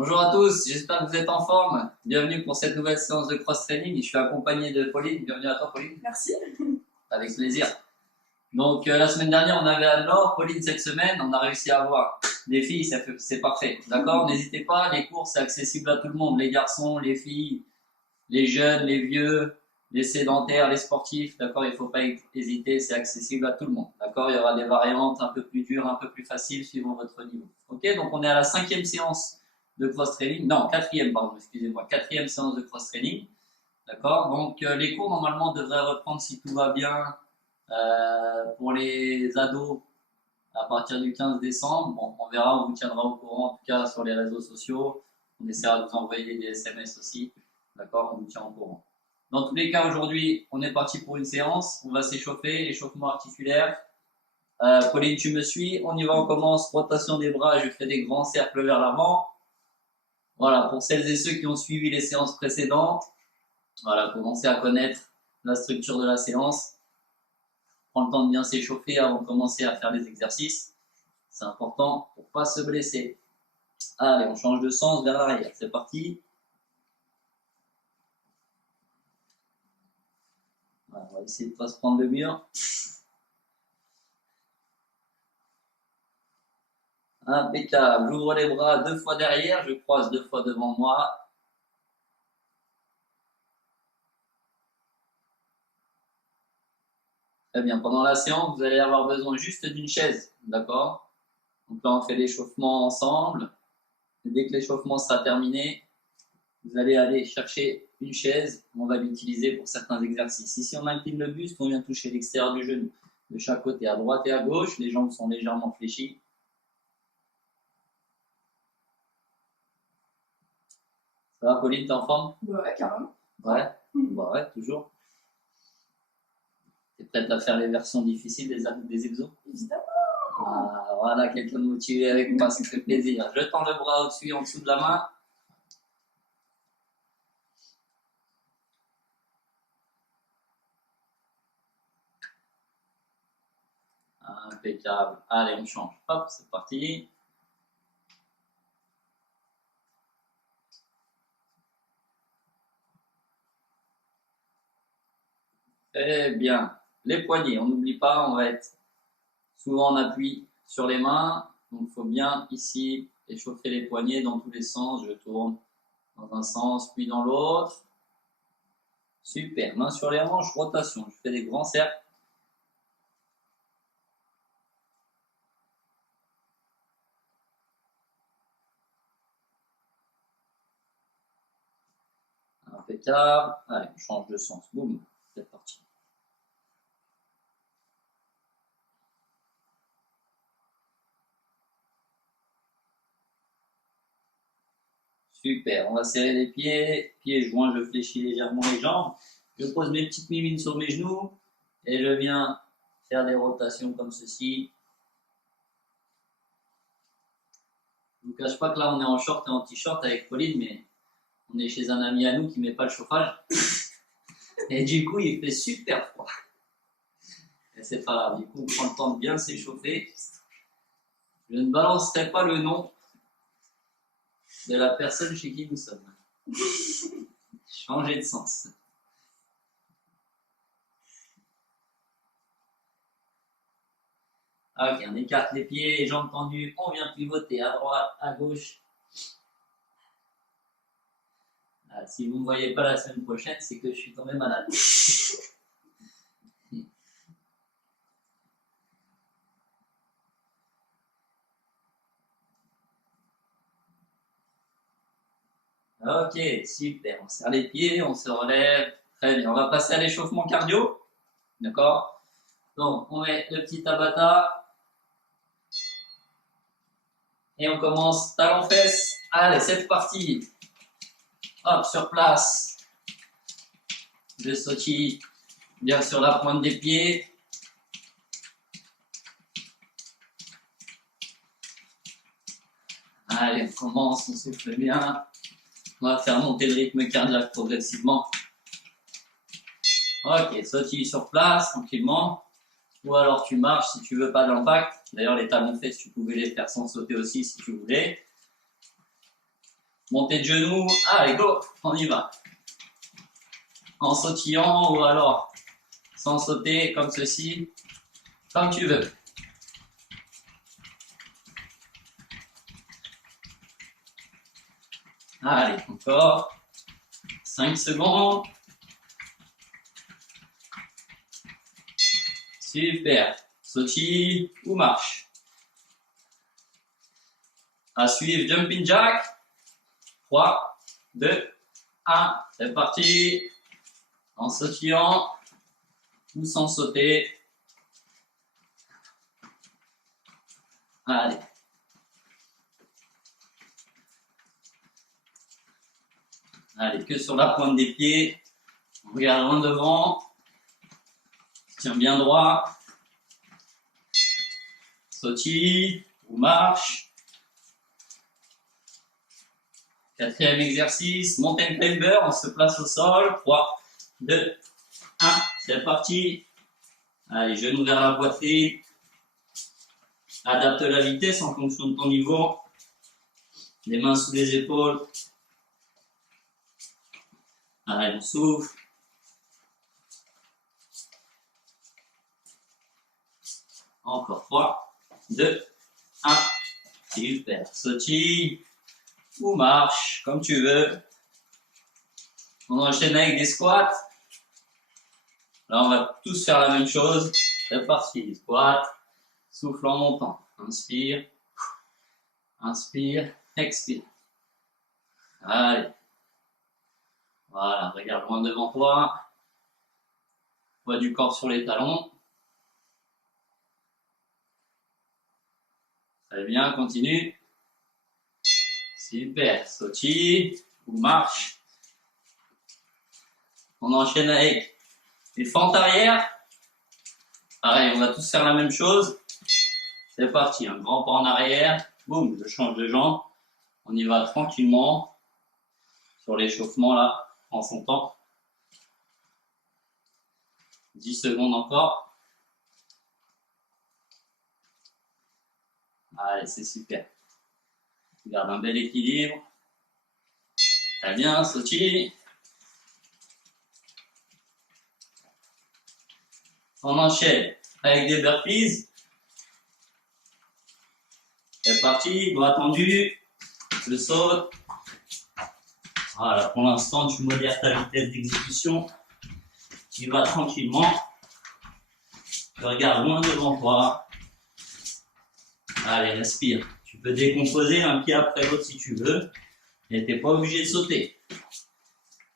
Bonjour à tous, j'espère que vous êtes en forme. Bienvenue pour cette nouvelle séance de cross-training. Je suis accompagné de Pauline. Bienvenue à toi, Pauline. Merci. Avec plaisir. Donc, la semaine dernière, on avait Anne-Laure. Pauline, cette semaine, on a réussi à avoir des filles, c'est parfait. D'accord? N'hésitez pas, les cours, c'est accessible à tout le monde. Les garçons, les filles, les jeunes, les vieux, les sédentaires, les sportifs. D'accord? Il ne faut pas hésiter, c'est accessible à tout le monde. D'accord? Il y aura des variantes un peu plus dures, un peu plus faciles, suivant votre niveau. Ok? Donc, on est à la 5e séance de cross-training. Non, 4e, pardon, excusez-moi. 4e séance de cross-training. D'accord? Donc, les cours, normalement, devraient reprendre si tout va bien pour les ados à partir du 15 décembre. Bon, on verra, on vous tiendra au courant, en tout cas, sur les réseaux sociaux. On essaiera de vous envoyer des SMS aussi. D'accord? On vous tient au courant. Dans tous les cas, aujourd'hui, on est parti pour une séance. On va s'échauffer, échauffement articulaire. Pauline, tu me suis? On y va, on commence. Rotation des bras, je fais des grands cercles vers l'avant. Voilà, pour celles et ceux qui ont suivi les séances précédentes, voilà, commencez à connaître la structure de la séance. Prends le temps de bien s'échauffer avant de commencer à faire les exercices. C'est important pour ne pas se blesser. Allez, on change de sens vers l'arrière. C'est parti. Voilà, on va essayer de ne pas se prendre le mur. Impeccable. J'ouvre les bras 2 fois derrière. Je croise 2 fois devant moi. Très bien. Pendant la séance, vous allez avoir besoin juste d'une chaise. D'accord? Donc là, on fait l'échauffement ensemble. Et dès que l'échauffement sera terminé, vous allez aller chercher une chaise. On va l'utiliser pour certains exercices. Ici, on incline le buste. On vient toucher l'extérieur du genou. De chaque côté, à droite et à gauche. Les jambes sont légèrement fléchies. Ça va, Pauline, t'es en forme? Ouais, carrément. Ouais, bah ouais, toujours. T'es prête à faire les versions difficiles des exos? Évidemment. Ah, voilà, quelqu'un de motivé avec moi, ça fait plaisir. Je tends le bras au-dessus, en dessous de la main. Impeccable. Allez, on change. Hop, c'est parti. Très bien. Les poignets, on n'oublie pas, on va être souvent en appui sur les mains. Donc, il faut bien ici échauffer les poignets dans tous les sens. Je tourne dans un sens, puis dans l'autre. Super. Main sur les hanches, rotation. Je fais des grands cercles. Impeccable. Allez, on change de sens. Boum. C'est parti. Super, on va serrer les pieds, pieds joints, je fléchis légèrement les jambes, je pose mes petites mimines sur mes genoux et je viens faire des rotations comme ceci. Je ne vous cache pas que là on est en short et en t-shirt avec Pauline, mais on est chez un ami à nous qui ne met pas le chauffage et du coup il fait super froid. Et c'est pas grave, du coup on prend le temps de bien s'échauffer. Je ne balancerai pas le nom de la personne chez qui nous sommes. Changer de sens. Ok, on écarte les pieds, les jambes tendues, on vient pivoter à droite, à gauche. Ah, si vous ne me voyez pas la semaine prochaine, c'est que je suis tombé malade. Ok, super. On serre les pieds, on se relève. Très bien. On va passer à l'échauffement cardio. D'accord? Donc, on met le petit Tabata. Et on commence talon-fesse. Allez, c'est parti. Hop, sur place. Je sautille bien sur la pointe des pieds. Allez, on commence, on souffle bien. On va faire monter le rythme cardiaque progressivement. Ok, sautille sur place, tranquillement. Ou alors tu marches si tu veux pas d'impact. D'ailleurs, les talons-fesses, tu pouvais les faire sans sauter aussi si tu voulais. Montée de genoux. Allez, go, on y va. En sautillant ou alors sans sauter, comme ceci, comme tu veux. Allez, encore 5 secondes. Super. Sautille ou marche. À suivre, jumping jack. 3, 2, 1. C'est parti. En sautillant ou sans sauter. Allez. Allez, que sur la pointe des pieds. On regarde loin devant. Tiens bien droit. Sautille ou marche. Quatrième exercice, mountain climber, on se place au sol. 3, 2, 1, c'est parti. Allez, genoux vers la poitrine. Adapte la vitesse en fonction de ton niveau. Les mains sous les épaules. Allez, on souffle. Encore 3, 2, 1. Super. Sautille ou marche, comme tu veux. On enchaîne avec des squats. Là, on va tous faire la même chose. C'est parti. Squat. Souffle en montant. Inspire. Inspire. Expire. Allez. Voilà. Regarde loin devant toi. Poids du corps sur les talons. Très bien. Continue. Super. Sautille ou marche. On enchaîne avec les fentes arrière. Pareil, on va tous faire la même chose. C'est parti, un grand pas en arrière. Boum, je change de jambe. On y va tranquillement. Sur l'échauffement là, en son temps. 10 secondes encore. Allez, c'est super. Garde un bel équilibre. Très bien, sautille. On enchaîne avec des burpees. C'est parti, bras tendus. Je saute. Voilà, pour l'instant, tu modères ta vitesse d'exécution. Tu vas tranquillement. Tu regardes loin devant toi. Allez, respire. Tu peux décomposer un pied après l'autre si tu veux. Et tu n'es pas obligé de sauter.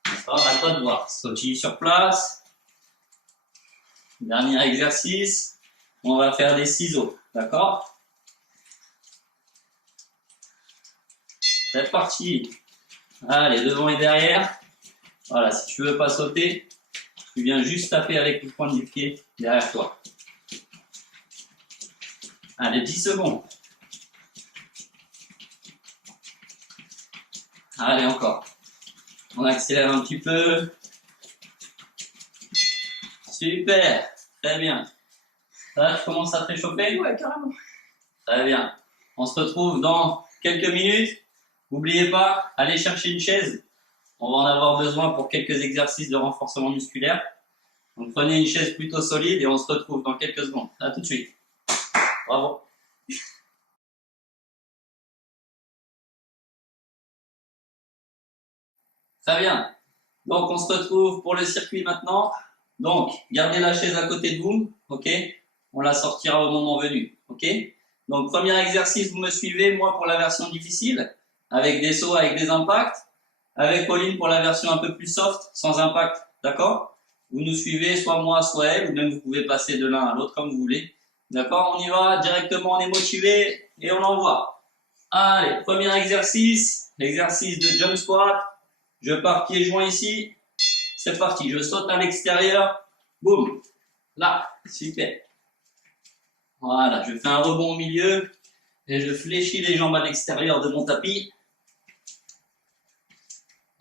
D'accord, à toi de voir. Sautille sur place. Dernier exercice. On va faire des ciseaux. D'accord? C'est parti. Allez, devant et derrière. Voilà, si tu veux pas sauter, tu viens juste taper avec le point du pied derrière toi. Allez, 10 secondes. Allez, encore. On accélère un petit peu. Super. Très bien. Là, tu commences à te réchauffer? Ouais, carrément. Très bien. On se retrouve dans quelques minutes. N'oubliez pas, allez chercher une chaise. On va en avoir besoin pour quelques exercices de renforcement musculaire. Donc prenez une chaise plutôt solide et on se retrouve dans quelques secondes. À tout de suite. Bravo. Très bien. Donc on se retrouve pour le circuit maintenant. Donc gardez la chaise à côté de vous. Ok. On la sortira au moment venu. Ok. Donc premier exercice, vous me suivez. Moi pour la version difficile, avec des sauts, avec des impacts. Avec Pauline pour la version un peu plus soft, sans impact. D'accord? Vous nous suivez, soit moi, soit elle, ou même vous pouvez passer de l'un à l'autre comme vous voulez. D'accord? On y va directement, on est motivé et on envoie. Allez, premier exercice, l'exercice de jump squat. Je pars pieds joints ici. C'est parti, je saute à l'extérieur. Boum. Là, super. Voilà, je fais un rebond au milieu et je fléchis les jambes à l'extérieur de mon tapis.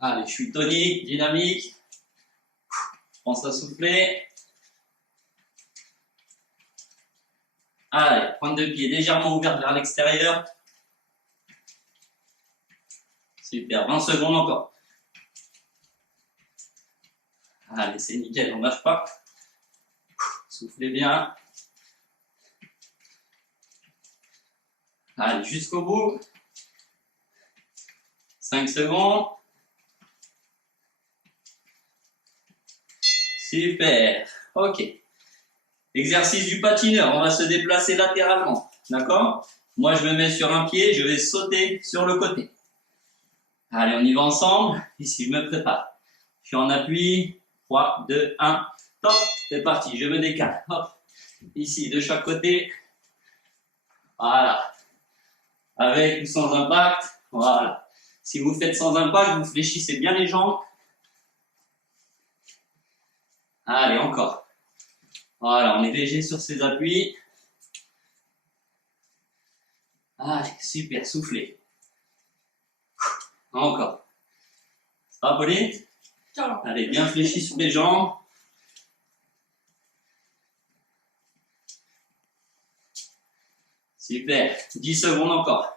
Allez, je suis tonique, dynamique. Pense à souffler. Allez, pointe de pied légèrement ouverte vers l'extérieur. Super, 20 secondes encore. Allez, c'est nickel, on ne lâche pas. Soufflez bien. Allez, jusqu'au bout. 5 secondes. Super. Ok. Exercice du patineur. On va se déplacer latéralement. D'accord? Moi, je me mets sur un pied. Je vais sauter sur le côté. Allez, on y va ensemble. Ici, je me prépare. Je suis en appui. 3, 2, 1. Top. C'est parti. Je me décale. Hop. Ici, de chaque côté. Voilà. Avec ou sans impact. Voilà. Si vous faites sans impact, vous fléchissez bien les jambes. Allez, encore. Voilà, on est léger sur ses appuis. Allez, super, soufflez. Encore. Ça va, Pauline? Allez, bien fléchi sur les jambes. Super. 10 secondes encore.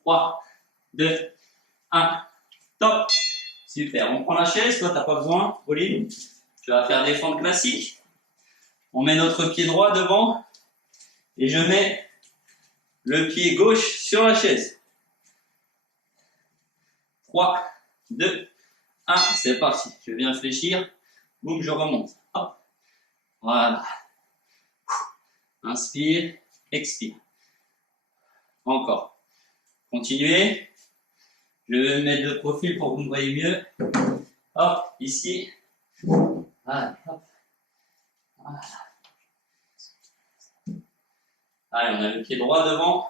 Trois, 2, 1. Top. Super. On prend la chaise. Toi, tu n'as pas besoin, Pauline. Tu vas faire des fentes classiques. On met notre pied droit devant. Et je mets le pied gauche sur la chaise. 3, 2, 1. C'est parti. Je viens fléchir. Boum, je remonte. Hop. Voilà. Inspire, expire. Encore. Continuez. Je vais me mettre de profil pour que vous me voyez mieux. Hop, ici. Allez, hop. Voilà. Allez, on a le pied droit devant.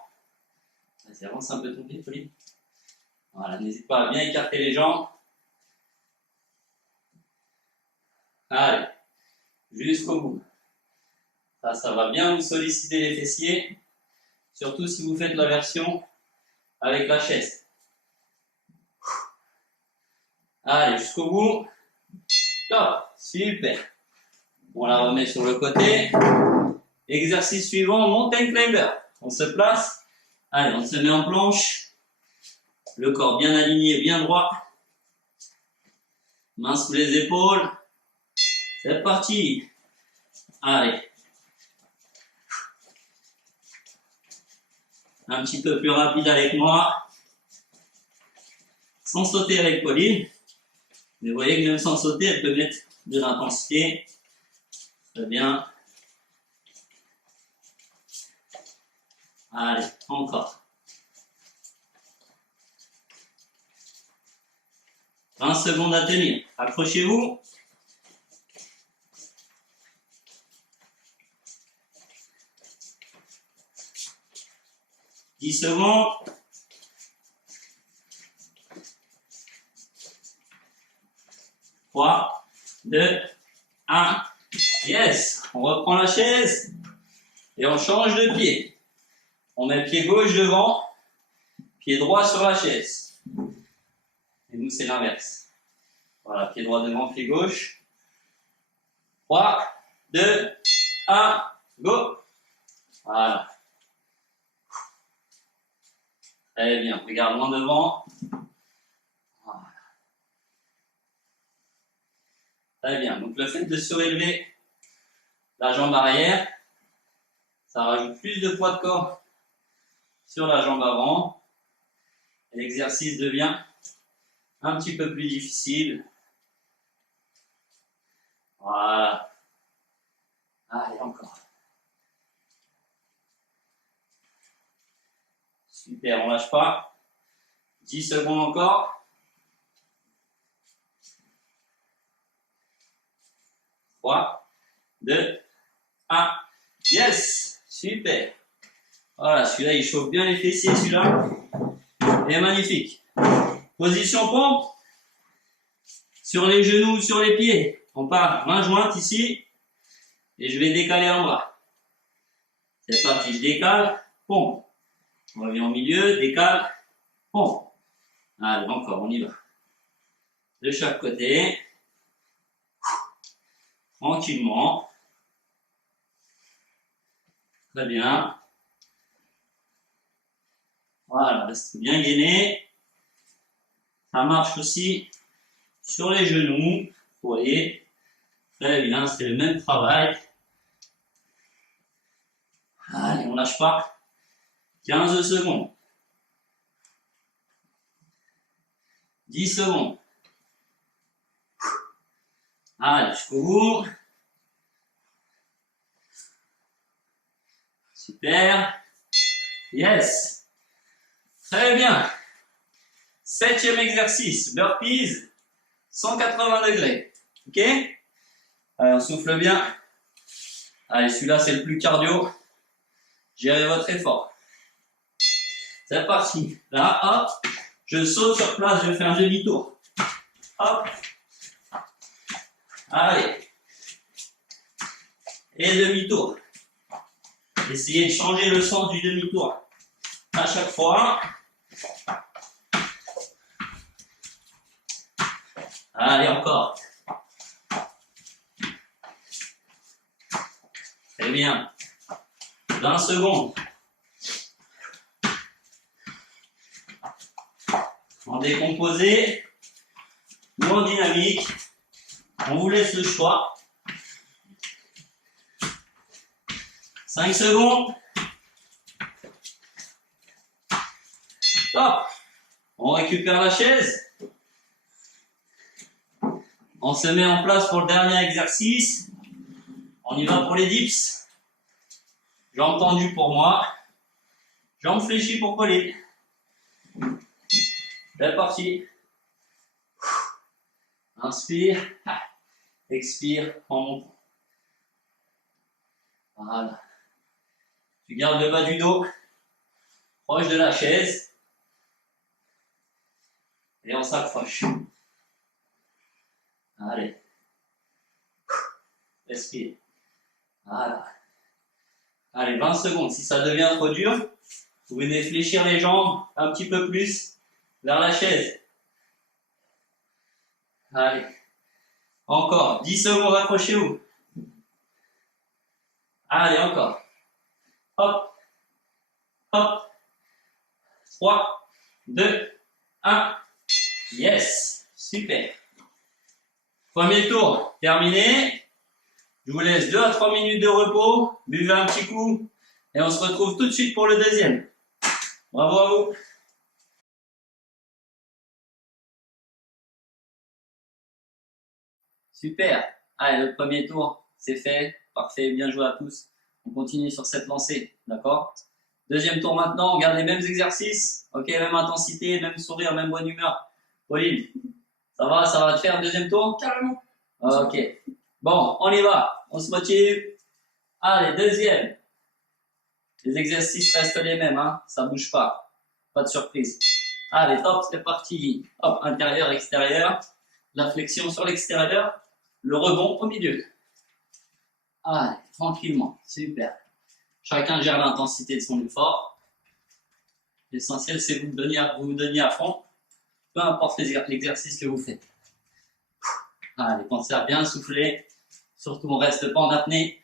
Vas-y, avance un peu ton pied, Pauline. Voilà, n'hésite pas à bien écarter les jambes. Allez, jusqu'au bout. Ça va bien vous solliciter les fessiers. Surtout si vous faites la version avec la chaise. Allez, jusqu'au bout. Top, super. On la remet sur le côté. Exercice suivant, mountain climber. On se place. Allez, on se met en planche. Le corps bien aligné, bien droit. Mains sous les épaules. C'est parti. Allez. Un petit peu plus rapide avec moi. Sans sauter avec Pauline. Mais vous voyez que même sans sauter, elle peut mettre de l'intensité. Très bien. Allez, encore. 20 secondes à tenir. Accrochez-vous. « 10 secondes. » 3, 2, 1. Yes. On reprend la chaise et on change de pied. On met pied gauche devant, pied droit sur la chaise. Et nous, c'est l'inverse. Voilà, pied droit devant, pied gauche. 3, 2, 1, go. Voilà. Très bien, regarde loin devant. Voilà. Très bien, donc le fait de surélever la jambe arrière, ça rajoute plus de poids de corps sur la jambe avant. Et l'exercice devient un petit peu plus difficile. Voilà. Allez, encore. Super, on lâche pas. 10 secondes encore. 3, 2, 1. Yes, super. Voilà, celui-là, il chauffe bien les fessiers, celui-là. Et magnifique. Position pompe. Sur les genoux, sur les pieds. On part main jointe ici. Et je vais décaler en bras. C'est parti, je décale, pompe. On revient au milieu, décale, pompe. Allez, encore, on y va. De chaque côté. Tranquillement. Très bien. Voilà, reste bien gainé. Ça marche aussi sur les genoux. Vous voyez. Très bien, c'est le même travail. Allez, on lâche pas. 15 secondes. 10 secondes. Allez, jusqu'au bout. Super. Yes. Très bien. 7e exercice. Burpees. 180 degrés. Ok? Allez, on souffle bien. Allez, celui-là, c'est le plus cardio. Gérez votre effort. C'est parti. Là, hop. Je saute sur place, je fais un demi-tour. Hop. Allez. Et demi-tour. Essayez de changer le sens du demi-tour à chaque fois. Allez, encore. Très bien. 20 secondes. En décomposé ou en dynamique. On vous laisse le choix. 5 secondes. Hop. On récupère la chaise. On se met en place pour le dernier exercice. On y va pour les dips. Jambes tendues pour moi. Jambes fléchies pour Pauline. C'est parti. Inspire. Expire en montant. Voilà. Tu gardes le bas du dos proche de la chaise. Et on s'accroche. Allez. Respire. Voilà. Allez, 20 secondes. Si ça devient trop dur, vous venez fléchir les jambes un petit peu plus vers la chaise. Allez. Encore. 10 secondes, accrochez-vous. Allez, encore. Hop. Hop. 3, 2, 1. Yes. Super. Premier tour terminé. Je vous laisse 2 à 3 minutes de repos. Buvez un petit coup. Et on se retrouve tout de suite pour le deuxième. Bravo à vous. Super. Allez, le premier tour, c'est fait. Parfait. Bien joué à tous. On continue sur cette lancée. D'accord? Deuxième tour maintenant. On garde les mêmes exercices. Ok, même intensité, même sourire, même bonne humeur. Pauline, ça va te faire un deuxième tour? Carrément. Ok. Bon, on y va. On se motive. Allez, deuxième. Les exercices restent les mêmes, hein. Ça bouge pas. Pas de surprise. Allez, top, c'est parti. Hop, intérieur, extérieur. La flexion sur l'extérieur. Le rebond au milieu. Allez, tranquillement. Super. Chacun gère l'intensité de son effort. L'essentiel, c'est vous vous donniez à fond. Peu importe l'exercice que vous faites. Allez, pensez à bien souffler. Surtout, on reste pas en apnée.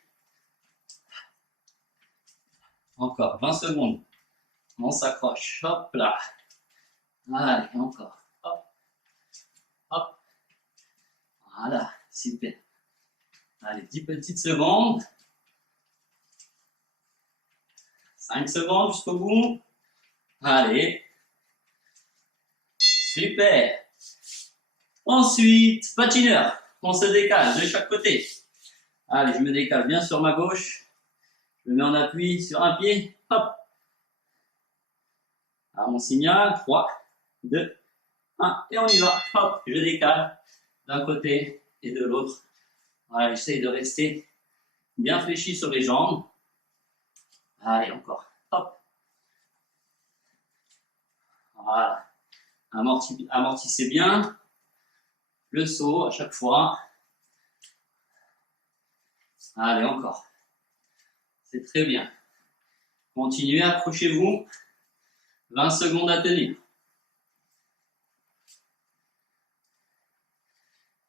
Encore 20 secondes. On s'accroche. Hop là. Allez, encore. Hop. Hop. Voilà. Super. Allez, 10 petites secondes. 5 secondes jusqu'au bout. Allez. Super. Ensuite, patineur. On se décale de chaque côté. Allez, je me décale bien sur ma gauche. Je me mets en appui sur un pied. Hop. À mon signal. 3, 2, 1. Et on y va. Hop. Je décale d'un côté et de l'autre. Voilà, j'essaye de rester bien fléchi sur les jambes. Allez, encore. Hop. Voilà. Amortissez bien le saut à chaque fois. Allez, encore. C'est très bien. Continuez, accrochez-vous. 20 secondes à tenir.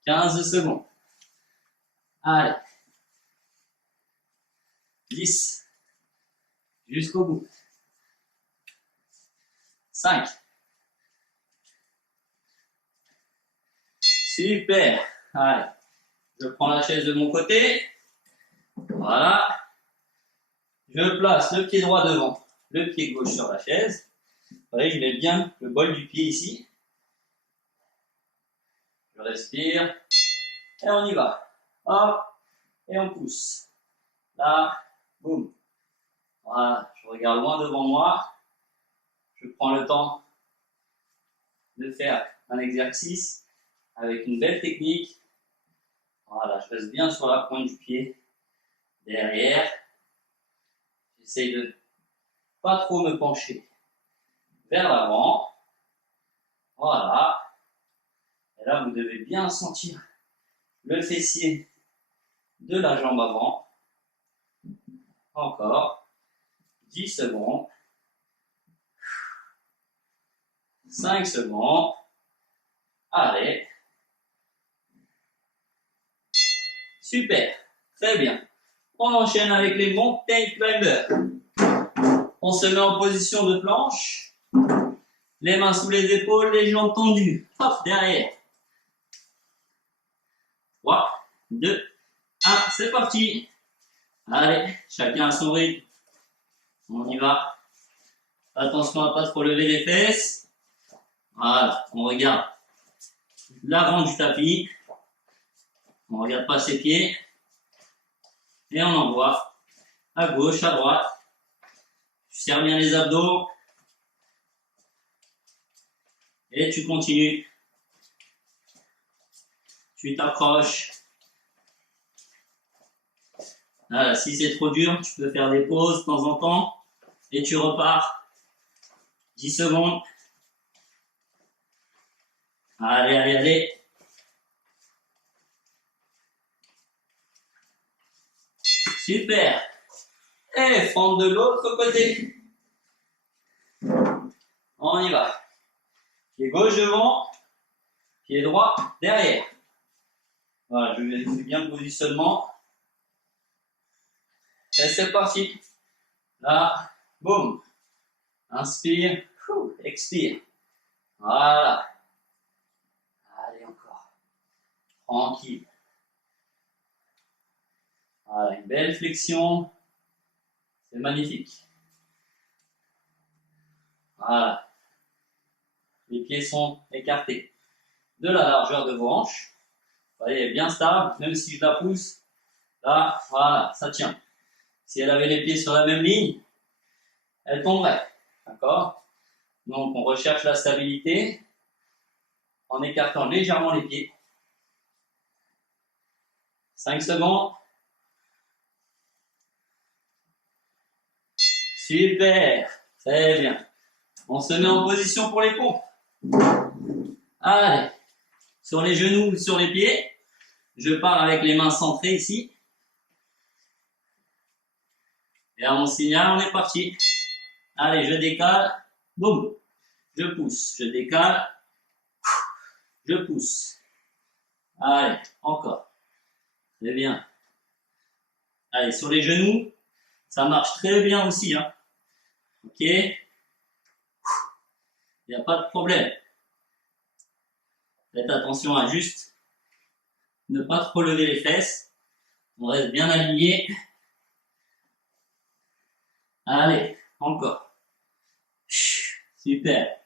15 secondes. Allez. 10, Jusqu'au bout. 5. Super. Allez. Je prends la chaise de mon côté. Voilà. Je place le pied droit devant, le pied gauche sur la chaise. Vous voyez, je mets bien le bol du pied ici. Je respire. Et on y va. Hop. Et on pousse. Là. Boum. Voilà. Je regarde loin devant moi. Je prends le temps de faire un exercice avec une belle technique. Voilà. Je reste bien sur la pointe du pied. Derrière. J'essaye de pas trop me pencher vers l'avant. Voilà. Et là, vous devez bien sentir le fessier de la jambe avant. Encore. 10 secondes. 5 secondes. Allez. Super. Très bien. On enchaîne avec les mountain climbers. On se met en position de planche. Les mains sous les épaules, les jambes tendues. Hop, derrière. 3, 2, 1, c'est parti. Allez, chacun à son rythme. On y va. Attention à ne pas trop lever les fesses. Voilà, on regarde l'avant du tapis. On ne regarde pas ses pieds. Et on envoie à gauche, à droite. Tu serres bien les abdos. Et tu continues. Tu t'accroches. Voilà, si c'est trop dur, tu peux faire des pauses de temps en temps. Et tu repars. 10 secondes. Allez, allez, allez. Super. Et fente de l'autre côté. On y va. Pied gauche devant. Pied droit derrière. Voilà, je vérifie bien le positionnement. Et c'est parti. Là, boum. Inspire, expire. Voilà. Allez, encore. Tranquille. Voilà, une belle flexion. C'est magnifique. Voilà. Les pieds sont écartés de la largeur de vos hanches. Vous voyez, elle est bien stable, même si je la pousse. Là, voilà, ça tient. Si elle avait les pieds sur la même ligne, elle tomberait. D'accord? Donc, on recherche la stabilité en écartant légèrement les pieds. 5 secondes. Super. Très bien. On se met en position pour les pompes. Allez. Sur les genoux ou sur les pieds. Je pars avec les mains centrées ici. Et à mon signal, on est parti. Allez, je décale. Boum. Je pousse. Je décale. Je pousse. Allez, encore. Très bien. Allez, sur les genoux, ça marche très bien aussi. Hein. Ok. Il n'y a pas de problème. Faites attention à juste ne pas trop lever les fesses. On reste bien aligné. Allez, encore. Super.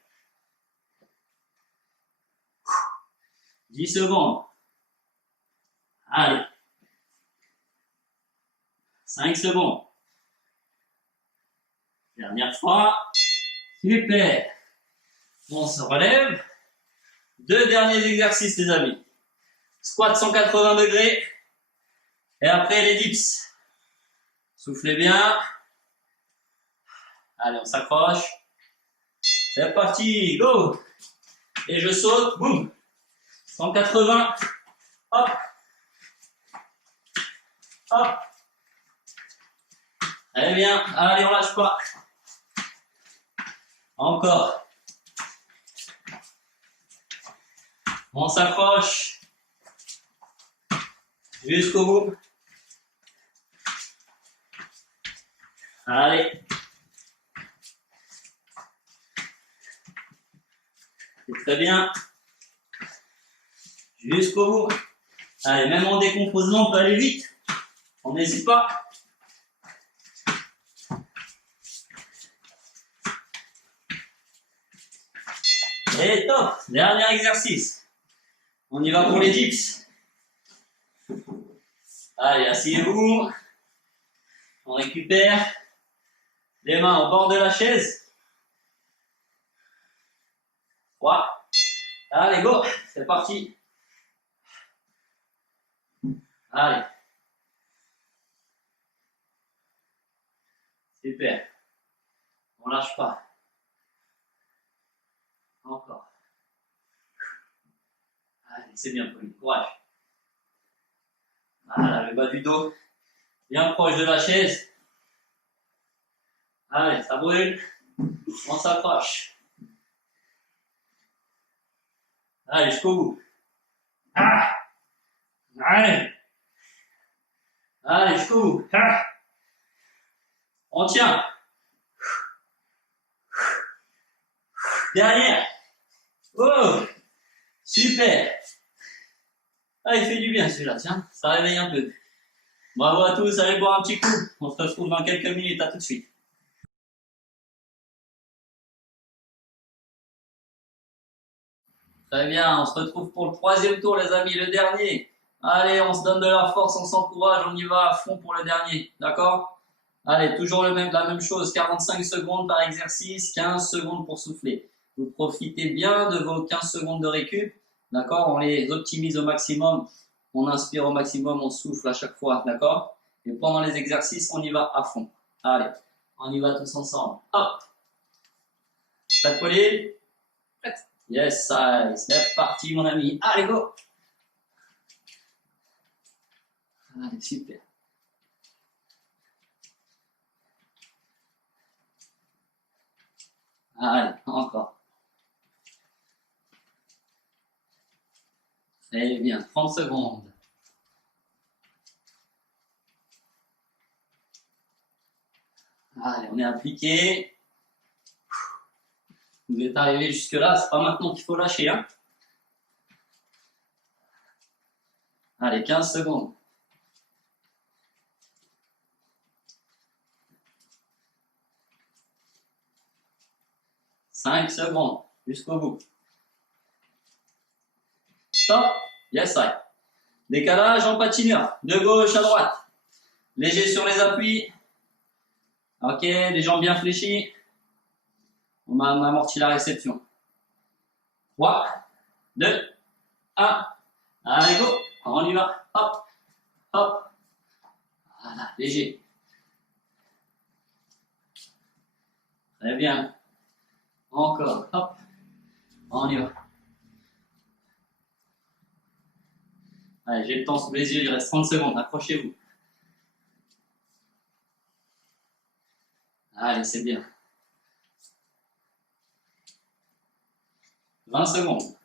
10 secondes. Allez. 5 secondes. Dernière fois. Super. On se relève. 2 derniers exercices, les amis. Squat 180 degrés. Et après, les dips. Soufflez bien. Allez, on s'accroche. C'est parti. Go. Et je saute. Boum. 180. Hop. Hop. Très bien. Allez, on lâche pas. Encore. On s'accroche. Jusqu'au bout. Allez. C'est très bien. Jusqu'au bout. Allez, même en décomposement, on peut aller vite. On n'hésite pas. Et top. Dernier exercice. On y va pour les dips. Allez, asseyez-vous. On récupère les mains au bord de la chaise. 3. Allez, go. C'est parti. Allez. Super. On lâche pas. Encore. Allez, c'est bien, Pauline. Courage. Voilà, le bas du dos bien proche de la chaise. Allez, ça brûle. On s'approche. Allez, jusqu'au bout. Ah. Allez. Allez, jusqu'au bout. Ah. On tient. Derrière. Oh. Super. Ah, il fait du bien celui-là, tiens. Ça réveille un peu. Bravo à tous, allez boire un petit coup. On se retrouve dans quelques minutes, à tout de suite. Très bien, on se retrouve pour le troisième tour les amis, le dernier. Allez, on se donne de la force, on s'encourage, on y va à fond pour le dernier, d'accord? Allez, toujours la même chose, 45 secondes par exercice, 15 secondes pour souffler. Vous profitez bien de vos 15 secondes de récup, d'accord? On les optimise au maximum, on inspire au maximum, on souffle à chaque fois, d'accord? Et pendant les exercices, on y va à fond. Allez, on y va tous ensemble. Hop! Prête, Pauline? Prête? Yes, allez, c'est parti mon ami. Allez, go! Allez, super. Allez, encore. Très bien, 30 secondes. Allez, on est appliqué. Vous êtes arrivé jusque-là, c'est pas maintenant qu'il faut lâcher, hein. Allez, 15 secondes. Cinq secondes, jusqu'au bout. Stop. Yes, I. Décalage en patineur, de gauche à droite. Léger sur les appuis. Ok, les jambes bien fléchies. On amortit la réception. 3, 2, 1. Allez, go. On y va. Hop, hop. Voilà, léger. Très bien. Encore. Hop. On y va. Allez, j'ai le temps sous les yeux. Il reste 30 secondes. Accrochez-vous. Allez, c'est bien. 20 secondes.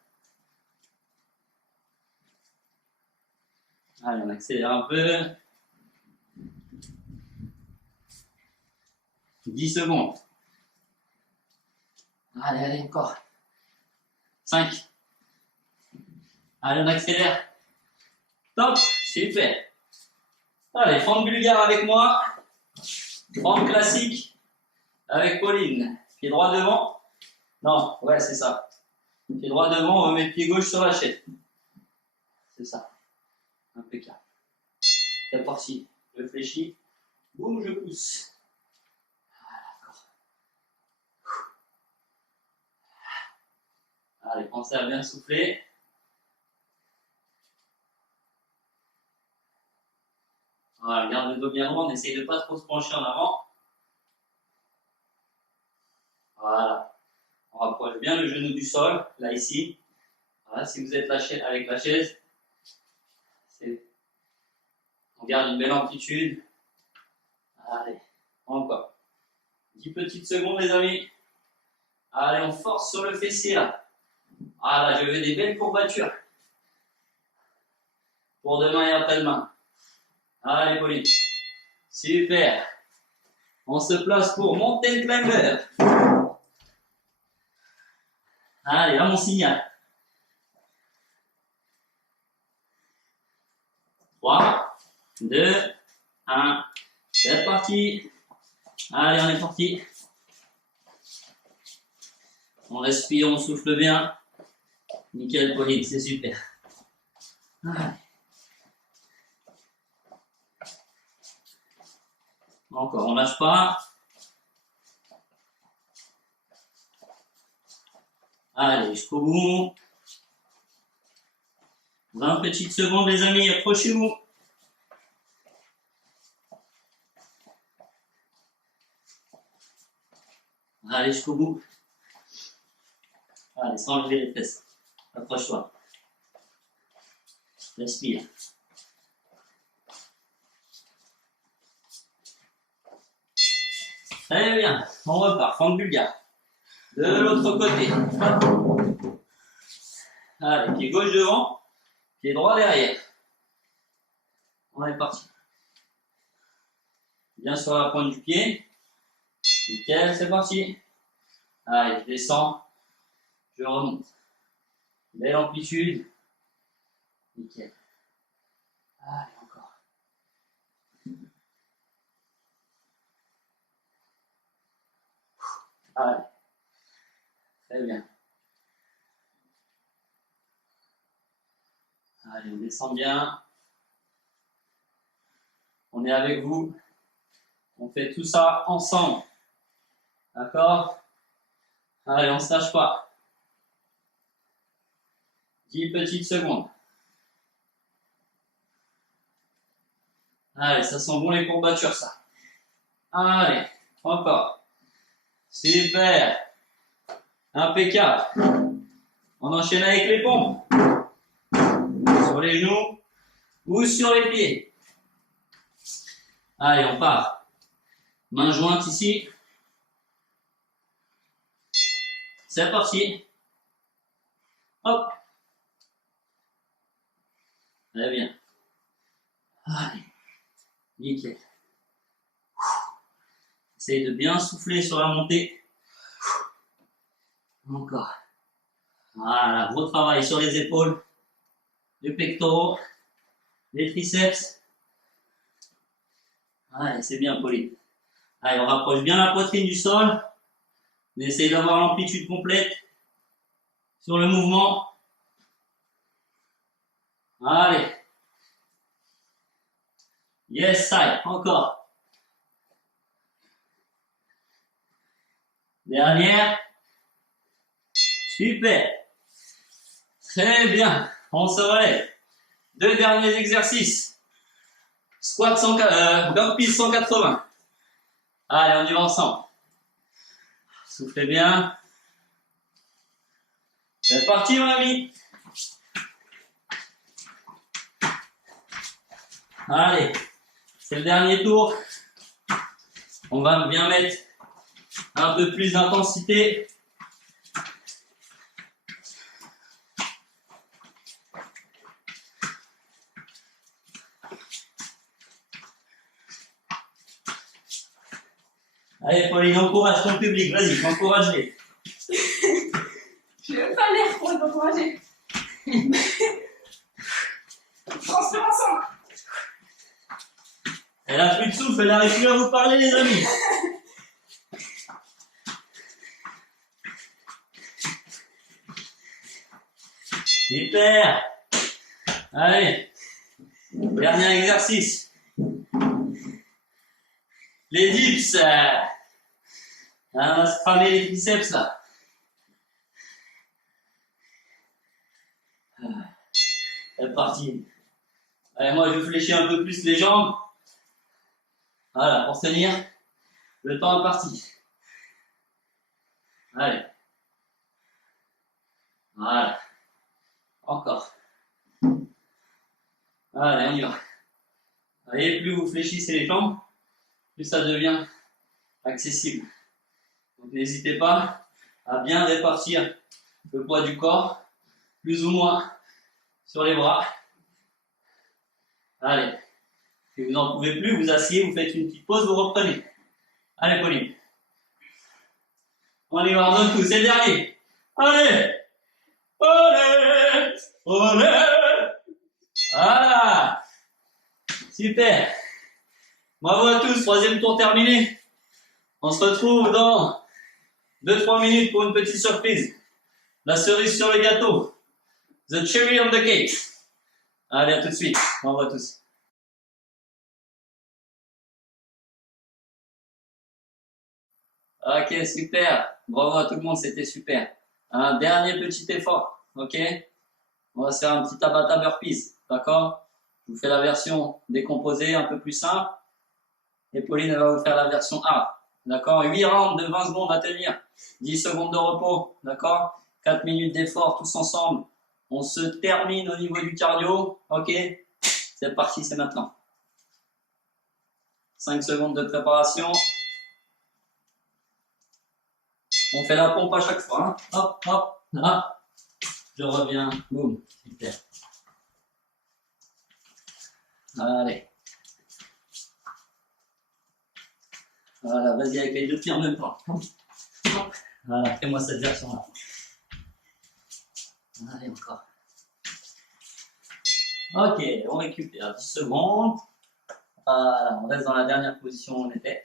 Allez, on accélère un peu. 10 secondes. Allez, allez, encore. 5. Allez, on accélère. Top, super. Allez, fente bulgare avec moi. Fente classique avec Pauline. Pied droit devant. Non, ouais, c'est ça. Pied droit devant, on remet le pied gauche sur la chaise. C'est ça. Impeccable. C'est parti. Je fléchis. Boum, je pousse. Allez, pensez à bien souffler. Voilà, garde le dos bien droit, on essaye de ne pas trop se pencher en avant. Voilà. On rapproche bien le genou du sol, là ici. Voilà, si vous êtes lâché avec la chaise, on garde une belle amplitude. Allez, encore. 10 petites secondes les amis. Allez, on force sur le fessier là. Voilà, je veux des belles courbatures. Pour demain et après-demain. Allez, Pauline. Super. On se place pour mountain climber. Allez, là mon signal. 3, 2, 1. C'est parti. Allez, on est parti. On respire, on souffle bien. Nickel, Pauline, c'est super. Allez. Encore, on lâche pas. Allez, jusqu'au bout. 20 petites secondes, les amis, approchez-vous. Allez, jusqu'au bout. Allez, sans lever les fesses. Approche-toi. Respire. Très bien, on repart, fente bulgare. De l'autre côté. Allez, pied gauche devant, pied droit derrière. On est parti. Bien sur la pointe du pied. Nickel, c'est parti. Allez, je descends, je remonte. Belle amplitude. Nickel. Allez, encore. Allez. Très bien. Allez, on descend bien. On est avec vous. On fait tout ça ensemble. D'accord? Allez, on ne se lâche pas. 10 petites secondes. Allez, ça sent bon les courbatures, ça. Allez, encore. Super. Impeccable. On enchaîne avec les pompes. Sur les genoux ou sur les pieds. Allez, on part. Main jointe ici. C'est parti. Hop. Très bien. Allez. Nickel. Essayez de bien souffler sur la montée. Encore. Voilà, gros travail sur les épaules, les pectoraux, les triceps. Allez, c'est bien, Pauline. Allez, on rapproche bien la poitrine du sol. On essaye d'avoir l'amplitude complète sur le mouvement. Allez. Yes, side. Encore. Dernière. Super. Très bien. On se relève. 2 derniers exercices. Squat burpee 180. Allez, on y va ensemble. Soufflez bien. C'est parti, mon ami. Allez, c'est le dernier tour. On va bien mettre un peu plus d'intensité. Allez, Pauline, encourage ton public. Vas-y, encourage-les. Je n'ai pas l'air pour l'encourager. Transpire ensemble. Elle a plus de souffle, elle n'arrive plus à vous parler, les amis. Super. Allez, dernier exercice. Les dips. On va se cramer les triceps là. C'est parti. Allez, moi je fléchis un peu plus les jambes. Voilà, pour tenir. Le temps est parti. Allez. Voilà. Encore. Allez, on y va. Allez, plus vous fléchissez les jambes, plus ça devient accessible. Donc n'hésitez pas à bien répartir le poids du corps, plus ou moins, sur les bras. Allez. Si vous n'en pouvez plus, vous asseyez, vous faites une petite pause, vous reprenez. Allez, Pauline. On y va, on donne tout, c'est le dernier. Allez! Allez! Allez! Voilà! Super! Bravo à tous, troisième tour terminé. On se retrouve dans 2-3 minutes pour une petite surprise. La cerise sur le gâteau. The cherry on the cake. Allez, à tout de suite. Bravo à tous. Ok, super. Bravo à tout le monde, c'était super. Un dernier petit effort, ok? On va se faire un petit Tabata burpees, d'accord? Je vous fais la version décomposée, un peu plus simple. Et Pauline, elle va vous faire la version hard, d'accord? 8 rounds de 20 secondes à tenir. 10 secondes de repos, d'accord? 4 minutes d'effort tous ensemble. On se termine au niveau du cardio, ok? C'est parti, c'est maintenant. 5 secondes de préparation. On fait la pompe à chaque fois, hein? Hop, hop, là. Je reviens, boum, super. Allez. Voilà, vas-y avec les deux pieds en même temps. Hop. Voilà, fais-moi cette version-là. Allez, encore. Ok, on récupère 10 secondes. Voilà, on reste dans la dernière position où on était.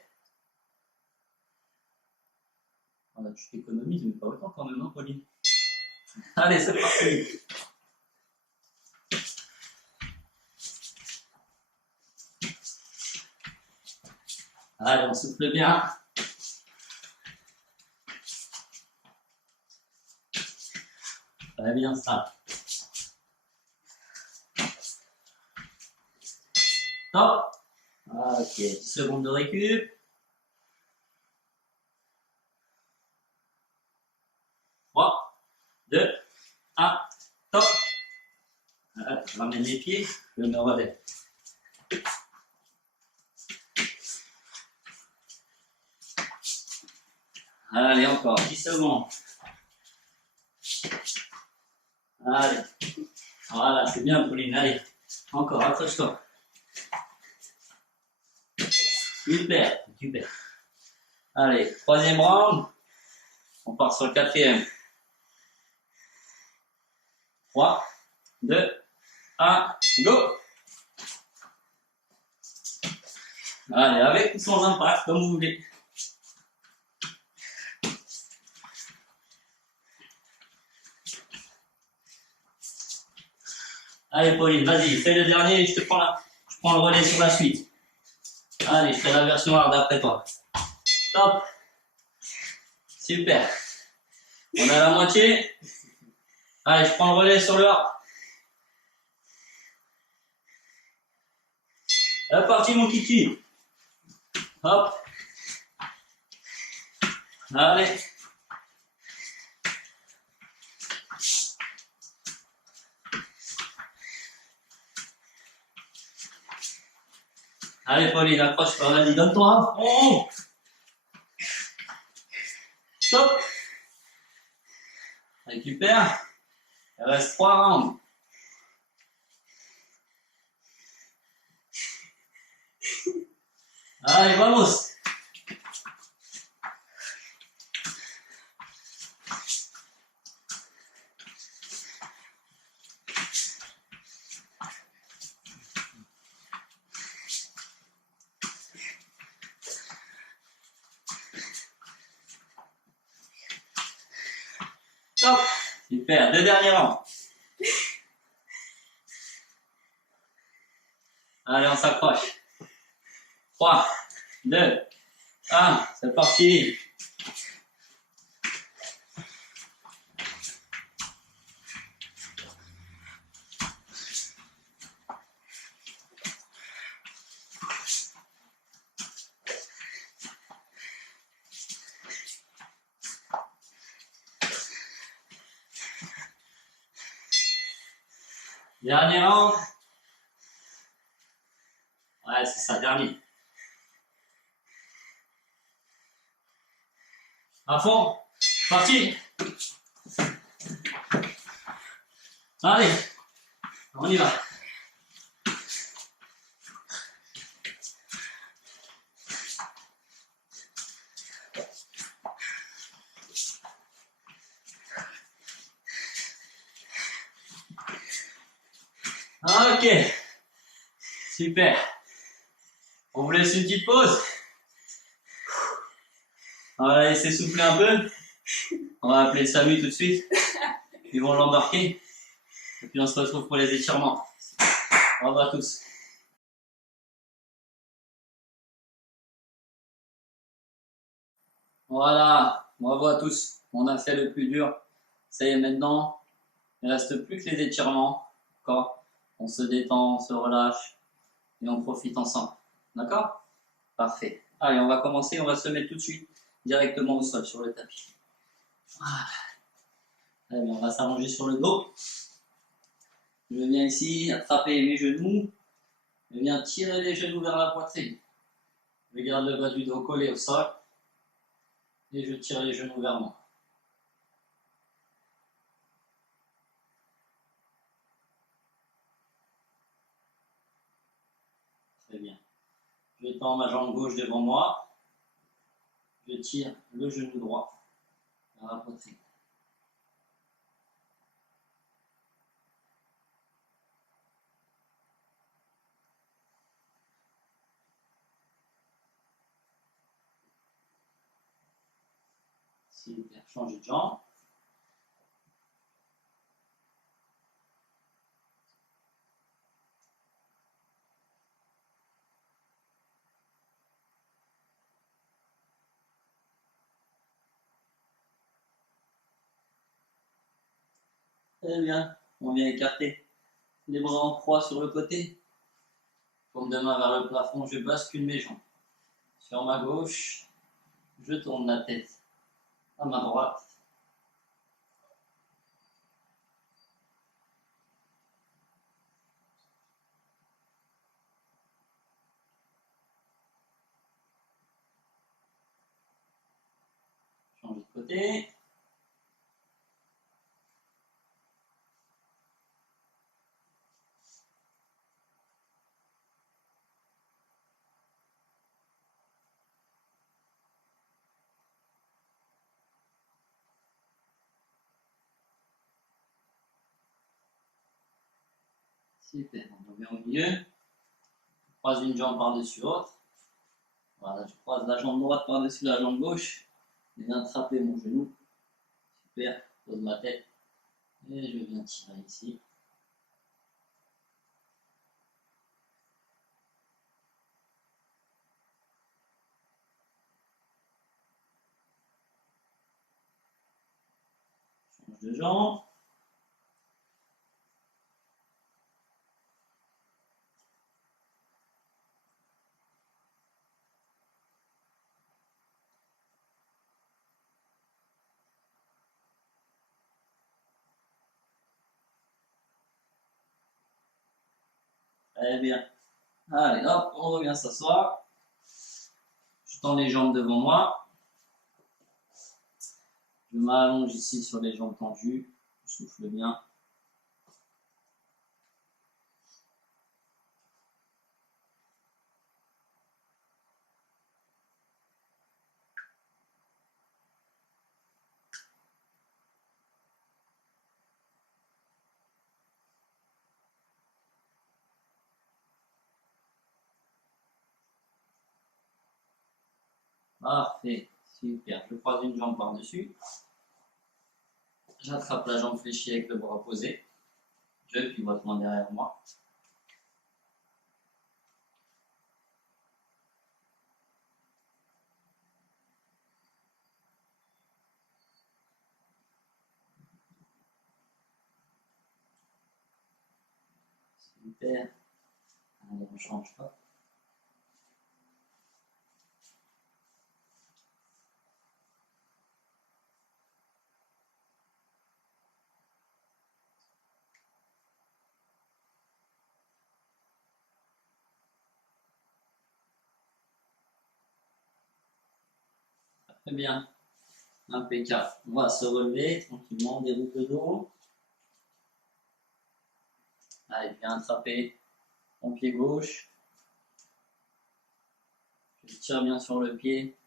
Voilà, tu t'économises, mais pas autant quand même, hein, Pauline. Allez, c'est parti. Allez, on souffle bien. Très bien ça. Top. Ok, 10 secondes de récup. 3, 2, 1, top. Allez, je ramène les pieds, je me relève. Allez, encore 10 secondes. Allez. Voilà, c'est bien, Pauline. Allez, encore, accroche-toi. Super, super. Allez, troisième round. On part sur le quatrième. 3, 2, 1, go! Allez, avec ou sans impact, comme vous voulez. Allez, Pauline, vas-y, fais le dernier et je prends le relais sur la suite. Allez, je fais la version hard après toi. Top! Super. On a la moitié. Allez, je prends le relais sur le hard. C'est parti, mon kiki. Hop. Allez. Allez, Pauline, accroche-toi. Vas-y, donne-toi. Oh. Stop. Récupère. Il reste 3 rounds. Allez, vamos. Top. Super. 2 derniers rounds. Allez, on s'accroche. 3, 2, 1. C'est parti. Dernier round. Ouais, c'est ça, dernier. À fond. Parti. Allez. On y va. Ok, super. On vous laisse une petite pause. On va la laisser souffler un peu. On va appeler Samu tout de suite. Ils vont l'embarquer. Et puis on se retrouve pour les étirements. Au revoir à tous. Voilà, bravo à tous. On a fait le plus dur. Ça y est, maintenant, il ne reste plus que les étirements. D'accord? On se détend, on se relâche et on profite ensemble. D'accord? Parfait. Allez, on va commencer. On va se mettre tout de suite directement au sol, sur le tapis. Voilà. Allez, on va s'allonger sur le dos. Je viens ici attraper mes genoux. Je viens tirer les genoux vers la poitrine. Je garde le bas du dos collé au sol. Et je tire les genoux vers moi. Très bien. Je tends ma jambe gauche devant moi. Je tire le genou droit vers la poitrine. Super. Changer de jambe. Très bien. On vient écarter les bras en croix sur le côté. Comme de main vers le plafond, je bascule mes jambes. Sur ma gauche, je tourne la tête à ma droite. Change de côté. Super. On revient au milieu. Je croise une jambe par-dessus l'autre. Voilà, je croise la jambe droite par-dessus la jambe gauche. Je viens attraper mon genou. Super. Pose ma tête. Et je viens tirer ici. Change de jambe. Très bien. Allez, hop, on revient s'asseoir. Je tends les jambes devant moi. Je m'allonge ici sur les jambes tendues. Je souffle bien. Parfait. Super. Je croise une jambe par-dessus. J'attrape la jambe fléchie avec le bras posé. Je pivote loin derrière moi. Super. Allez, on change pas. Très bien. Impeccable. On va se relever tranquillement, déroule le dos. Allez, viens attraper ton pied gauche. Je tire bien sur le pied.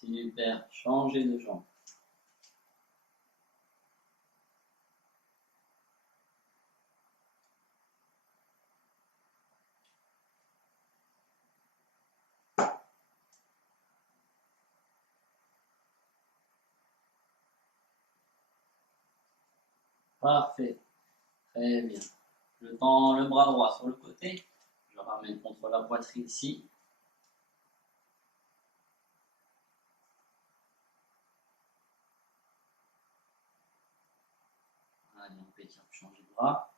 Super. Changez de jambe. Parfait. Très bien. Je tends le bras droit sur le côté. Je ramène contre la poitrine ici. Allez, impeccable. Changez de bras.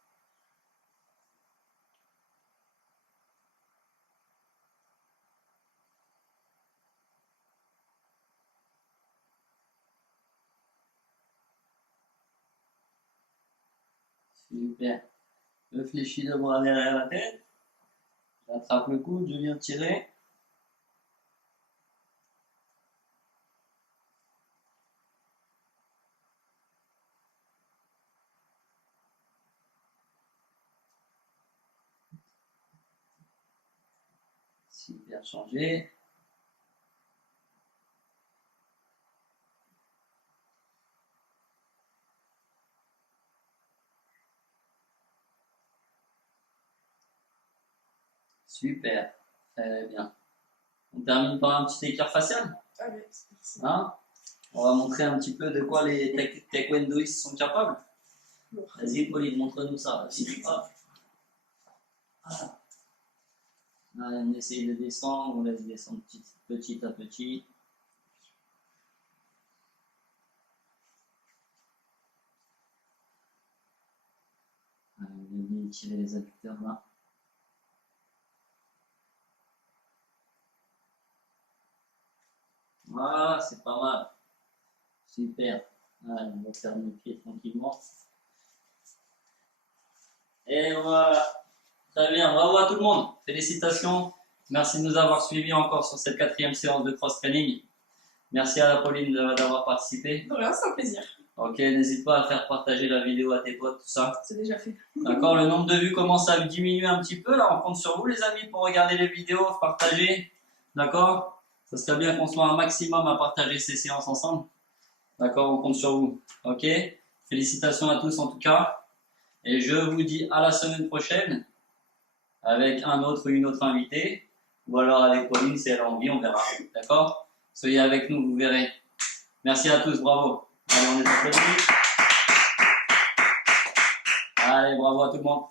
Super. Je fléchis le bras derrière la tête. J'attrape le coude, je viens tirer. Super, changé. Super, très bien. On termine par un petit écart facial. Allez, c'est parti. Hein? On va montrer un petit peu de quoi les taekwondoïstes sont capables. Bon. Vas-y, Pauline, montre-nous ça. Vas-y. Hop. Ah. Allez, on essaye de descendre, on laisse descendre petit à petit. Allez, on vient bien étirer les adducteurs là. Voilà, c'est pas mal. Super. Allez, on va faire nos pieds tranquillement. Et voilà. Très bien, bravo à tout le monde. Félicitations. Merci de nous avoir suivis encore sur cette 4e séance de cross-training. Merci à Pauline d'avoir participé. De rien, c'est un plaisir. Ok, n'hésite pas à faire partager la vidéo à tes potes, tout ça. C'est déjà fait. D'accord, le nombre de vues commence à diminuer un petit peu. Là, on compte sur vous, les amis, pour regarder les vidéos, partager. D'accord? Ça serait bien qu'on soit un maximum à partager ces séances ensemble. D'accord, on compte sur vous. Ok? Félicitations à tous en tout cas. Et je vous dis à la semaine prochaine avec un autre ou une autre invitée. Ou alors avec Pauline si elle a envie, on verra. D'accord? Soyez avec nous, vous verrez. Merci à tous, bravo. Allez, on est applaudis. Allez, bravo à tout le monde.